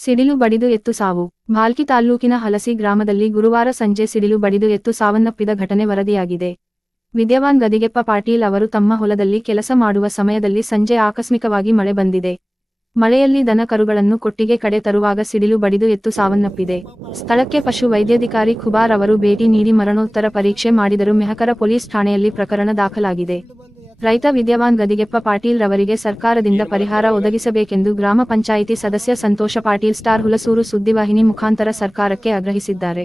ಸಿಡಿಲು ಬಡಿದು ಎತ್ತು ಸಾವು. ಭಾಲ್ಕಿ ತಾಲ್ಲೂಕಿನ ಹಲಸಿ ಗ್ರಾಮದಲ್ಲಿ ಗುರುವಾರ ಸಂಜೆ ಸಿಡಿಲು ಬಡಿದು ಎತ್ತು ಸಾವನ್ನಪ್ಪಿದ ಘಟನೆ ವರದಿಯಾಗಿದೆ. ವಿದ್ಯಾವಾನ್ ಗದಿಗೆಪ್ಪ ಪಾಟೀಲ್ ಅವರು ತಮ್ಮ ಹೊಲದಲ್ಲಿ ಕೆಲಸ ಮಾಡುವ ಸಮಯದಲ್ಲಿ ಸಂಜೆ ಆಕಸ್ಮಿಕವಾಗಿ ಮಳೆ ಬಂದಿದೆ. ಮಳೆಯಲ್ಲಿ ದನ ಕರುಗಳನ್ನು ಕೊಟ್ಟಿಗೆ ಕಡೆ ತರುವಾಗ ಸಿಡಿಲು ಬಡಿದು ಎತ್ತು ಸಾವನ್ನಪ್ಪಿದೆ. ಸ್ಥಳಕ್ಕೆ ಪಶು ವೈದ್ಯಾಧಿಕಾರಿ ಖುಬಾರ್ ಅವರು ಭೇಟಿ ನೀಡಿ ಮರಣೋತ್ತರ ಪರೀಕ್ಷೆ ಮಾಡಿದರು ಮೆಹಕರ ಪೊಲೀಸ್ ಠಾಣೆಯಲ್ಲಿ ಪ್ರಕರಣ ದಾಖಲಾಗಿದೆ. ರೈತ ವಿದ್ಯವಾನ್ ಗದಿಗೆಪ್ಪ ಪಾಟೀಲ್ ರವರಿಗೆ ಸರ್ಕಾರದಿಂದ ಪರಿಹಾರ ಒದಗಿಸಬೇಕೆಂದು ಗ್ರಾಮ ಪಂಚಾಯಿತಿ ಸದಸ್ಯ ಸಂತೋಷ ಪಾಟೀಲ್ ಸ್ಟಾರ್ ಹುಲಸೂರು ಸುದ್ದಿವಾಹಿನಿ ಮುಖಾಂತರ ಸರ್ಕಾರಕ್ಕೆ ಆಗ್ರಹಿಸಿದ್ದಾರೆ.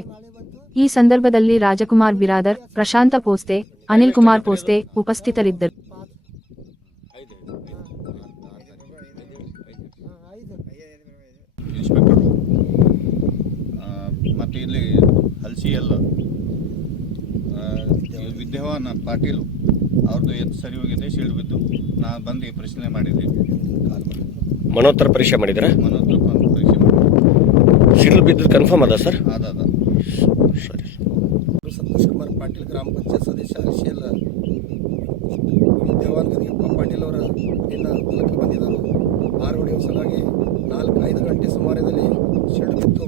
ಈ ಸಂದರ್ಭದಲ್ಲಿ ರಾಜಕುಮಾರ್ ಬಿರಾದರ್, ಪ್ರಶಾಂತ ಪೋಸ್ತೆ, ಅನಿಲ್ ಕುಮಾರ್ ಪೋಸ್ತೆ ಉಪಸ್ಥಿತರಿದ್ದರು. ಇಲ್ಲಿ ಹಲ್ಸಿಯಲ್ಲ ವಿದ್ಯಾವಾನ್ ಪಾಟೀಲು ಅವ್ರದ್ದು ಎತ್ತು ಸರಿ ಹೋಗಿದೆ ಶೀಲ್ಡ್ ಬಿದ್ದು. ನಾ ಬಂದು ಪ್ರಶ್ನೆ ಮಾಡಿದ್ದೆ ಮನೋತ್ತರ ಪರೀಕ್ಷೆ ಮಾಡಿದ್ರೆ ಮನೋತ್ರ ಬಂದು ಪರೀಕ್ಷೆ ಮಾಡಿ ಸಿಡಿಲು ಬಿದ್ದದ್ದು ಕನ್ಫರ್ಮ್ ಅದ ಸರ್? ಅದ ಸರಿ. ಸಂತೋಷ್ ಕುಮಾರ್ ಪಾಟೀಲ್ ಗ್ರಾಮ ಪಂಚಾಯತ್ ಸದಸ್ಯ ಹರ್ಷಿಯಲ್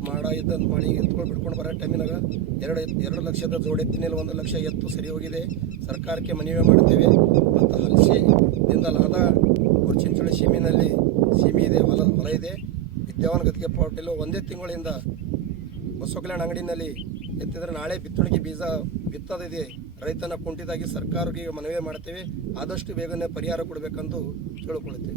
ಮಾಡ ಇದ್ದಂತ ಮಾಡಿ ಎತ್ಕೊಂಡು ಬಿಡ್ಕೊಂಡು ಬರೋ ಟೈಮಿನಾಗ ಎರಡು ಎರಡು ಲಕ್ಷದ ಜೋಡೆತ್ತಿನಲ್ಲಿ ಒಂದು ಲಕ್ಷ ಎತ್ತು ಸರಿ ಹೋಗಿದೆ. ಸರ್ಕಾರಕ್ಕೆ ಮನವಿ ಮಾಡುತ್ತೇವೆ ಮತ್ತು ಹಲಸೆದಿಂದ ಲಾದ ಚಿಂಚೋಳಿ ಸೀಮಿನಲ್ಲಿ ಸೀಮೆ ಇದೆ, ಹೊಲ ಹೊಲ ಇದೆ. ವಿದ್ಯಾವನ್ ಗದ್ಗೆ ಪಾಟೀಲು ಒಂದೇ ತಿಂಗಳಿಂದ ಹೊಸ ಕಲ್ಯಾಣ ಅಂಗಡಿನಲ್ಲಿ ಎತ್ತಿದ್ರೆ ನಾಳೆ ಬಿತ್ತಣಿಗೆ ಬೀಜ ಬಿತ್ತದಿದೆ. ರೈತನ ಕುಂಠಿತಾಗಿ ಸರ್ಕಾರಕ್ಕೆ ಮನವಿ ಮಾಡ್ತೇವೆ. ಆದಷ್ಟು ಬೇಗನೆ ಪರಿಹಾರ ಕೊಡಬೇಕೆಂದು ಕೇಳಿಕೊಳ್ಳುತ್ತೇವೆ